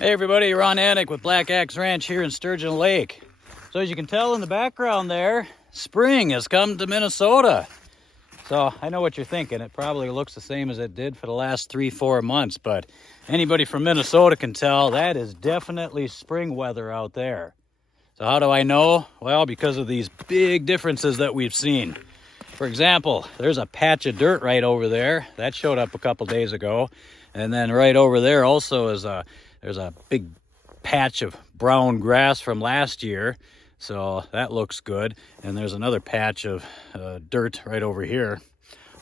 Hey everybody, Ron Anik with Black Axe Ranch here in Sturgeon Lake. So as you can tell in the background there, spring has come to Minnesota. So I know what you're thinking. It probably looks the same as it did for the last 3-4 months, but anybody from Minnesota can tell that is definitely spring weather out there. So how do I know? Well, because of these big differences that we've seen. For example, there's a patch of dirt right over there. That showed up a couple days ago. And then right over there also is there's a big patch of brown grass from last year. So that looks good. And there's another patch of dirt right over here.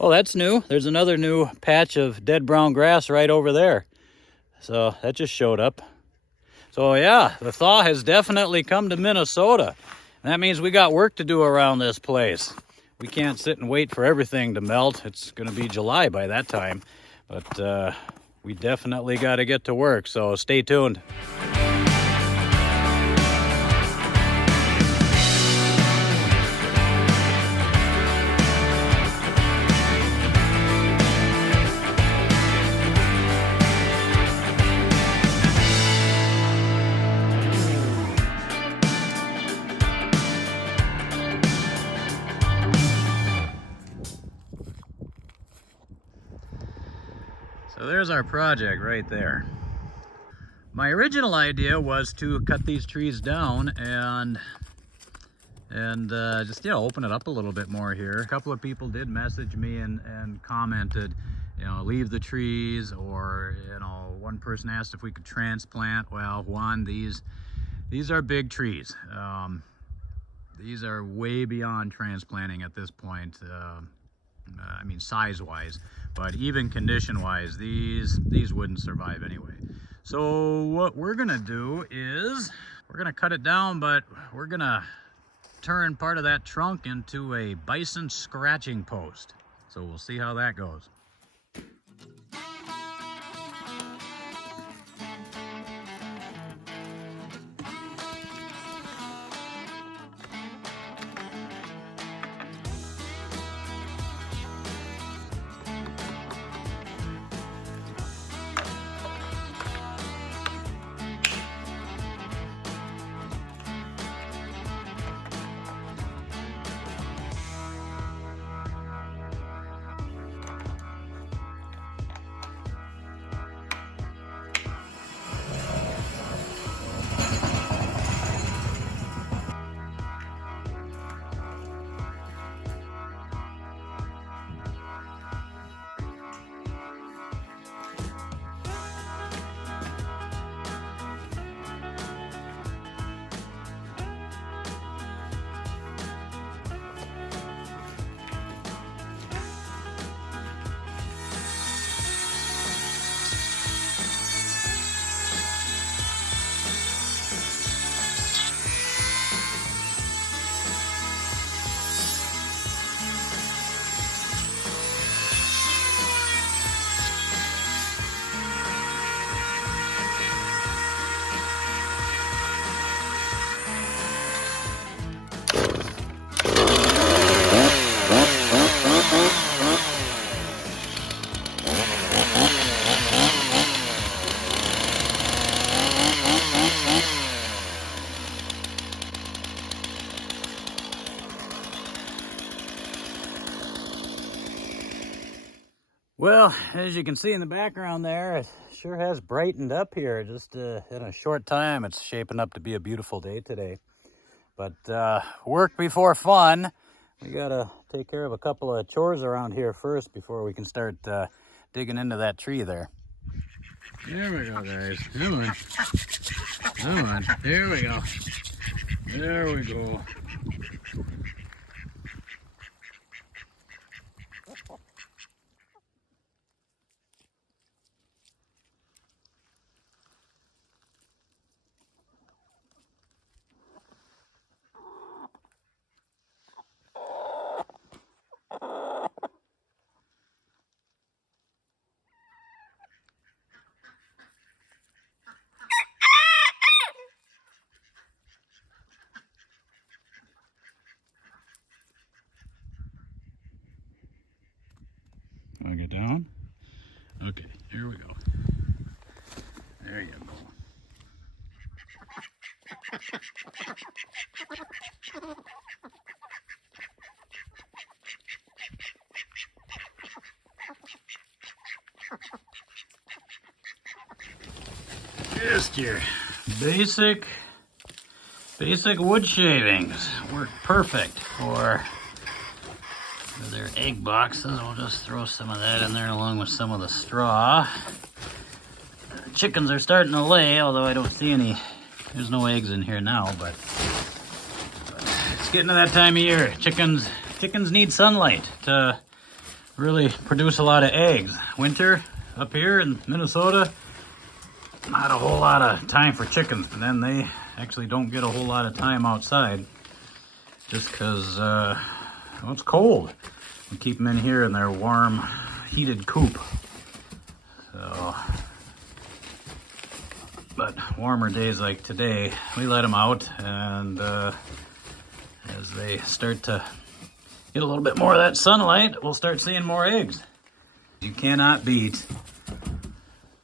Oh, that's new. There's another new patch of dead brown grass right over there. So that just showed up. So yeah, the thaw has definitely come to Minnesota. And that means we got work to do around this place. We can't sit and wait for everything to melt. It's going to be July by that time. But we definitely got to get to work, so stay tuned. So there's our project right there. My original idea was to cut these trees down and just, you know, open it up a little bit more here. A couple of people did message me and commented, you know, leave the trees, or, you know, one person asked if we could transplant. Well, one, these are big trees. These are way beyond transplanting at this point. I mean, size-wise, but even condition-wise, these wouldn't survive anyway. So what we're gonna do is we're gonna cut it down, but we're gonna turn part of that trunk into a bison scratching post. So we'll see how that goes. Well, as you can see in the background there, it sure has brightened up here. Just in a short time, it's shaping up to be a beautiful day today. But work before fun. We gotta take care of a couple of chores around here first before we can start digging into that tree there. There we go, guys. Come on. Come on. There we go. There we go. Want to get down? Okay, here we go. There you go. Just your basic wood shavings. Work perfect for their egg boxes. We'll just throw some of that in there along with some of the straw. Chickens are starting to lay, although I don't see any. There's no eggs in here now, but it's getting to that time of year. Chickens need sunlight to really produce a lot of eggs. Winter up here in Minnesota, not a whole lot of time for chickens, and then they actually don't get a whole lot of time outside just because well, it's cold. We keep them in here in their warm, heated coop. So, but warmer days like today, we let them out, and as they start to get a little bit more of that sunlight, we'll start seeing more eggs. You cannot beat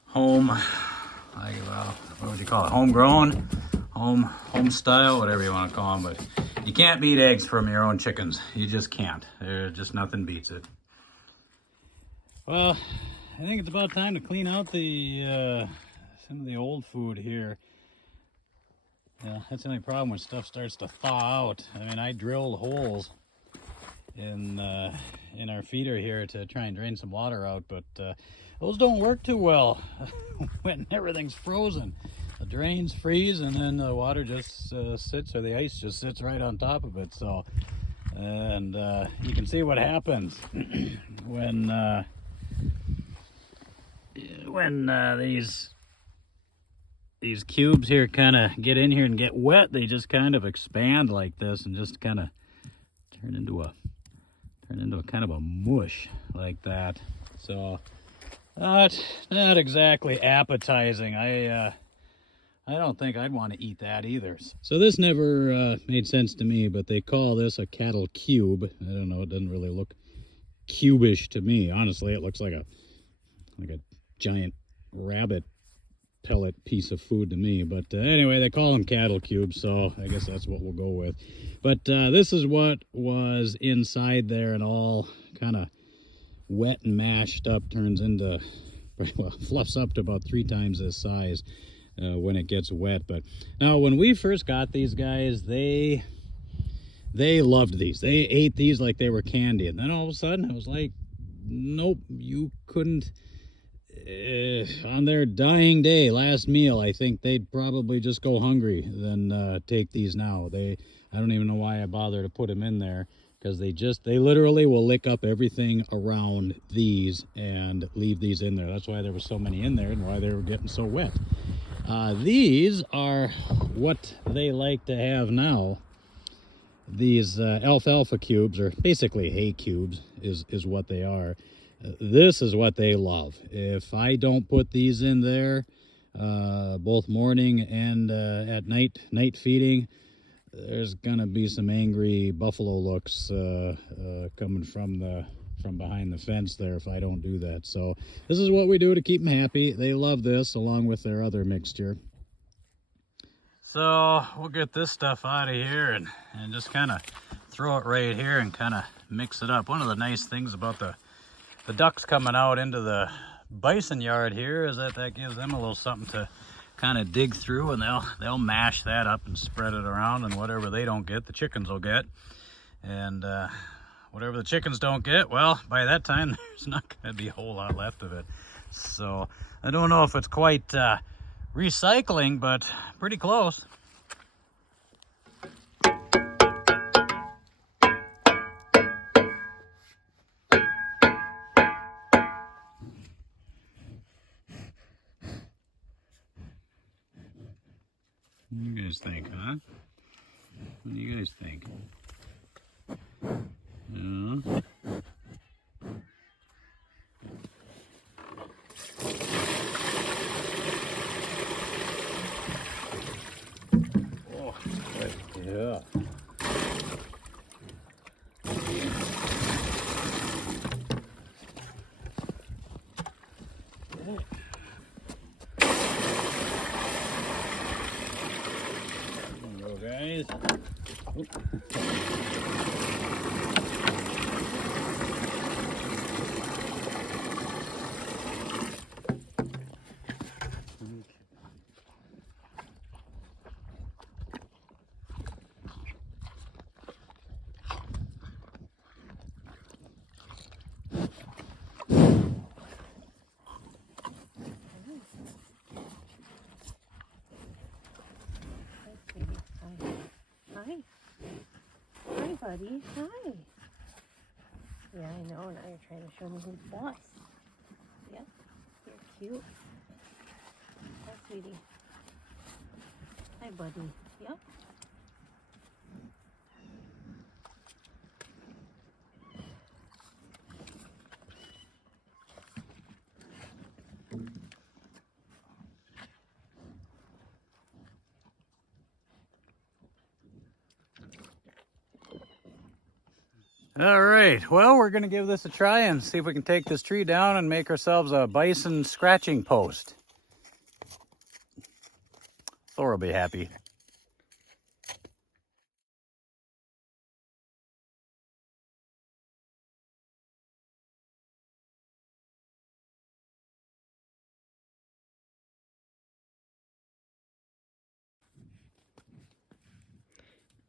home, what would you call it? Homegrown, home style, whatever you want to call them. But you can't beat eggs from your own chickens. You just can't. There's just nothing beats it. Well, I think it's about time to clean out the some of the old food here. Yeah, that's the only problem when stuff starts to thaw out. I mean, I drilled holes in our feeder here to try and drain some water out, but those don't work too well when everything's frozen. The drains freeze, and then the water just sits, or the ice just sits right on top of it. So, and you can see what happens when these cubes here kind of get in here and get wet. They just kind of expand like this and just kind of turn into a kind of a mush like that. So not exactly appetizing. I don't think I'd want to eat that either. So this never made sense to me, but they call this a cattle cube. I don't know, it doesn't really look cubish to me. Honestly, it looks like a giant rabbit pellet piece of food to me. But anyway, they call them cattle cubes, so I guess that's what we'll go with. But this is what was inside there, and all kind of wet and mashed up, turns into, well, fluffs up to about 3 times this size when it gets wet. But now, when we first got these guys, they loved these. They ate these like they were candy. And then all of a sudden, I was like, nope, you couldn't. On their dying day, last meal, I think they'd probably just go hungry than take these now. I don't even know why I bother to put them in there, because they literally will lick up everything around these and leave these in there. That's why there were so many in there and why they were getting so wet. These are what they like to have now. These alfalfa cubes, or basically hay cubes, is what they are. This is what they love. If I don't put these in there, both morning and at night feeding, there's gonna be some angry buffalo looks coming from behind the fence there if I don't do that. So this is what we do to keep them happy. They love this along with their other mixture. So we'll get this stuff out of here and just kind of throw it right here and kind of mix it up. One of the nice things about the ducks coming out into the bison yard here is that gives them a little something to kind of dig through, and they'll mash that up and spread it around, and whatever they don't get, the chickens will get. And whatever the chickens don't get, well, by that time there's not going to be a whole lot left of it. So I don't know if it's quite recycling, but pretty close. What do you guys think, huh? What do you guys think? Yeah. Oh, yeah. it. Hi. Hi, buddy. Hi. Yeah, I know. Now you're trying to show me who's boss. Yep. You're cute. Hi, sweetie. Hi, buddy. Yep. All right, well, we're gonna give this a try and see if we can take this tree down and make ourselves a bison scratching post. Thor will be happy.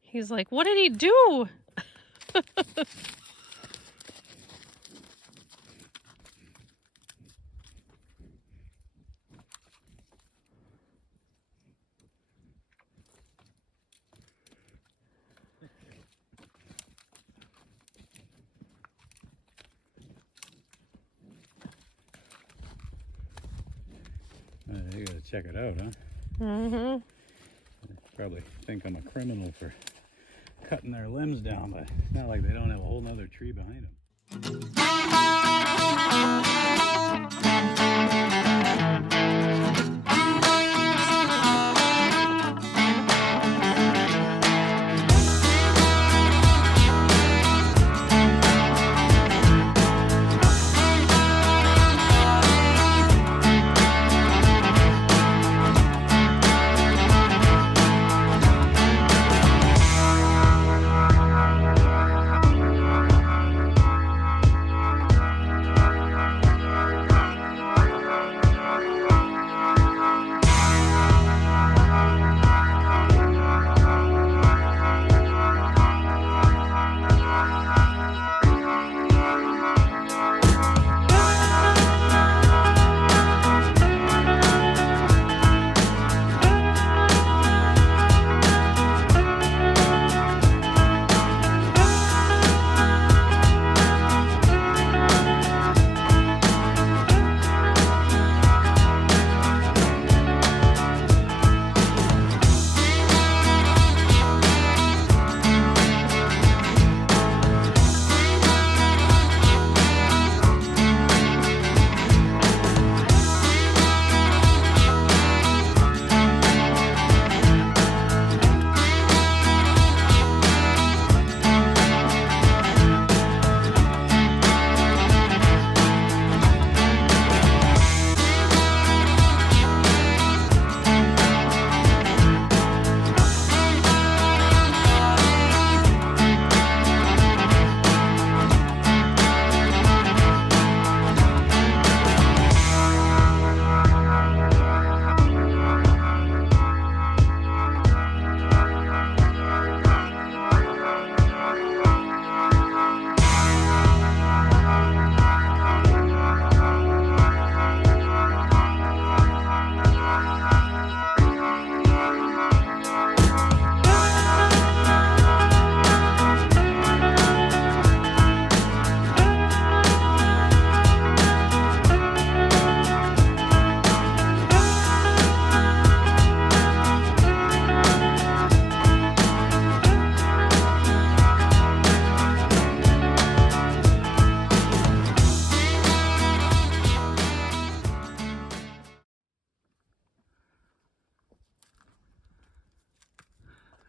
He's like, what did he do? You gotta check it out, huh? Mm-hmm. Probably think I'm a criminal for cutting their limbs down, but it's not like they don't have a whole nother tree behind them.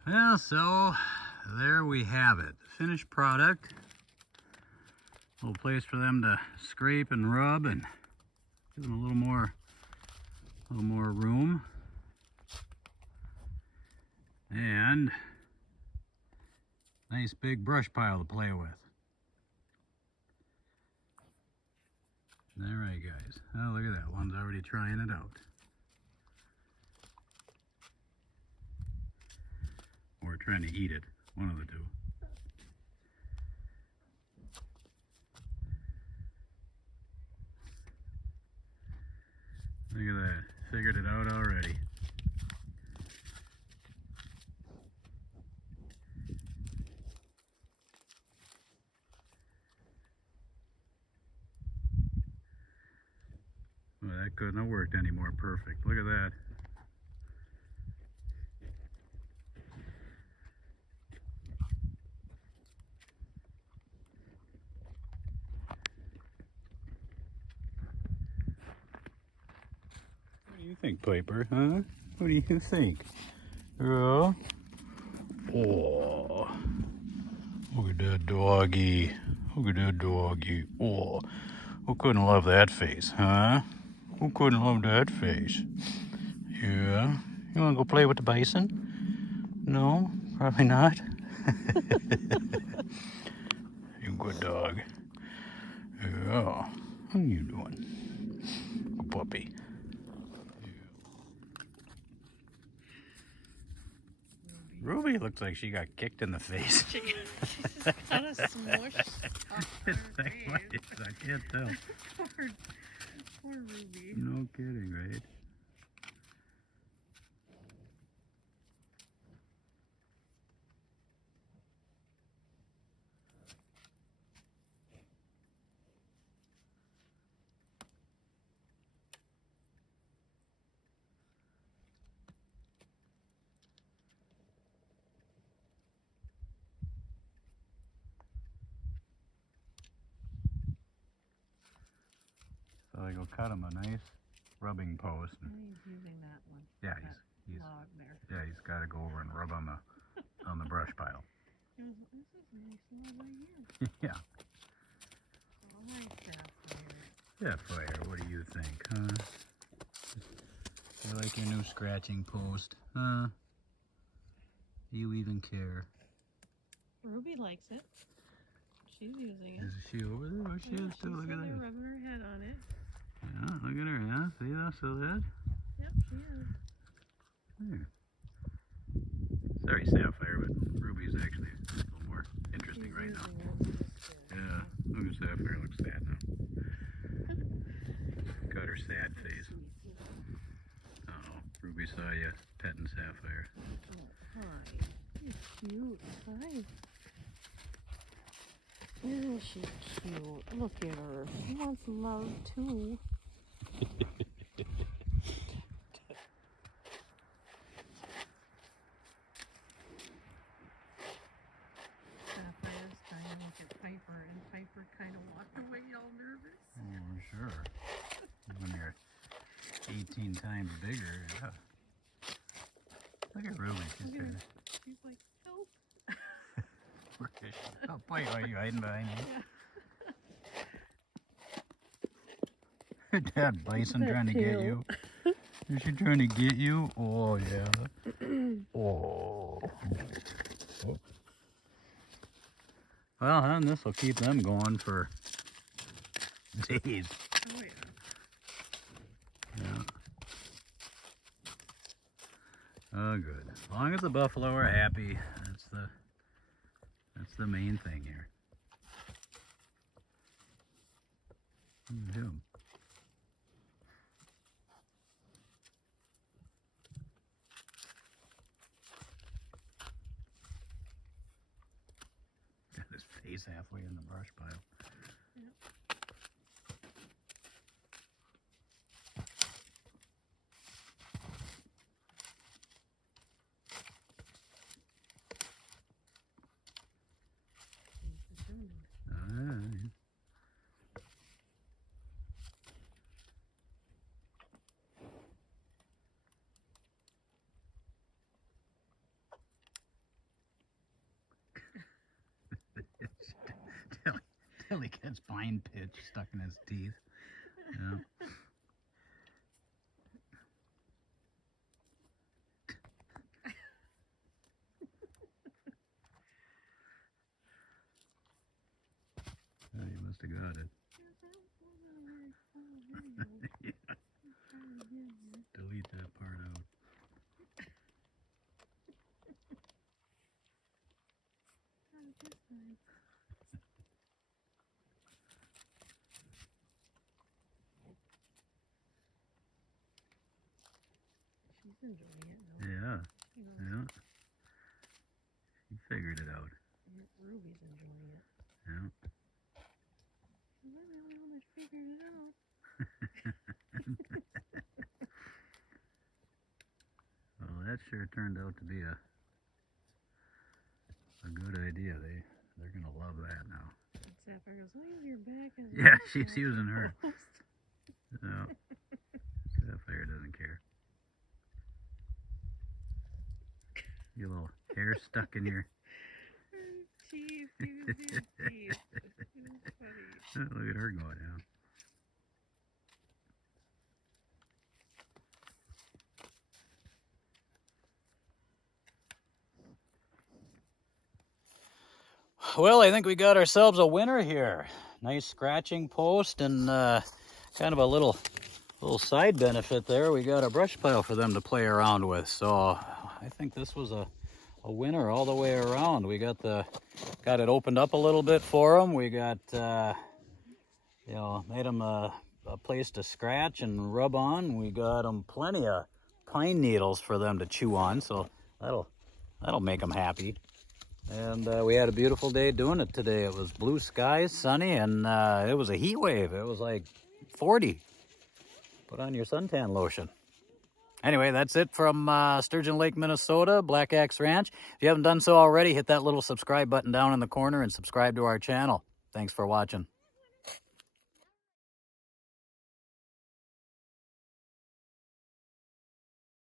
Well, so there we have it. Finished product. A little place for them to scrape and rub and give them a little more room. And Nice big brush pile to play with. All right, guys. Oh, look at that. One's already trying it out. Or trying to eat it. One of the two. Look at that. Figured it out already. Well, that couldn't have worked any more perfect. Look at that. What do you think, Piper, huh? What do you think? Yeah? Oh, look at that doggy. Look at that doggy. Oh, who couldn't love that face, huh? Who couldn't love that face? Yeah? You want to go play with the bison? No? Probably not? You good dog. Yeah. How you doing? Good puppy. Ruby looks like she got kicked in the face. She just kind of smushed off her face. I can't tell. Poor Ruby. No kidding, right? So I go cut him a nice rubbing post. He's using that one. Yeah, that he's log there. yeah, he's got to go over and rub on the brush pile. This is a nice log right here. Yeah. Oh, nice sapphire. Sapphire, what do you think, huh? You like your new scratching post, huh? Do you even care? Ruby likes it. She's using it. Is she over there? Oh, she is too. Look at that. Rubbing her head on it. Yeah, look at her, huh? See that? So that? Yep, she is. There. Sorry, Sapphire, but Ruby's actually a little more interesting right now. Yeah, look at Sapphire, looks sad now. Got her sad face. Oh, Ruby saw you petting Sapphire. Oh, hi. You're cute. Hi. Isn't she cute? Look at her. She wants love too. Sapphire's trying to look at Piper, and Piper kind of walked away all nervous. Oh, sure. When you're 18 times bigger, yeah. Look at Ruby. She's Look at there. her. She's like, help. Where is she? Oh, boy, are you hiding behind me? Yeah. That Bison trying to get you. Is she trying to get you? Oh, yeah. Oh. Well, huh, this will keep them going for days. Oh, yeah. Yeah. Oh, good. As long as the buffalo are happy, that's the main thing here. Him. Got his face halfway in the brush pile. Yep. Alright. Till he gets pine pitch stuck in his teeth. Yeah. to got it. Yeah. Delete that part out. She's enjoying it now. Yeah, You know, yeah. He figured it out. Ruby's enjoying it. Yeah. I'm the only one that figured it out. Well, that sure turned out to be a good idea. They're gonna love that now. And Sapphire goes, why is your back as Yeah, she's using her. No, Sapphire doesn't care. Your little hair stuck in your. Teeth, you big teeth. Funny. Look at her going down. Well, I think we got ourselves a winner here. Nice scratching post and kind of a little side benefit there. We got a brush pile for them to play around with. So I think this was a winner all the way around. We got it opened up a little bit for them. We got made them a place to scratch and rub on. We got them plenty of pine needles for them to chew on. So that'll make them happy. And we had a beautiful day doing it today. It was blue skies, sunny, and it was a heat wave. It was like 40. Put on your suntan lotion. Anyway, that's it from Sturgeon Lake, Minnesota, Black Axe Ranch. If you haven't done so already, hit that little subscribe button down in the corner and subscribe to our channel. Thanks for watching.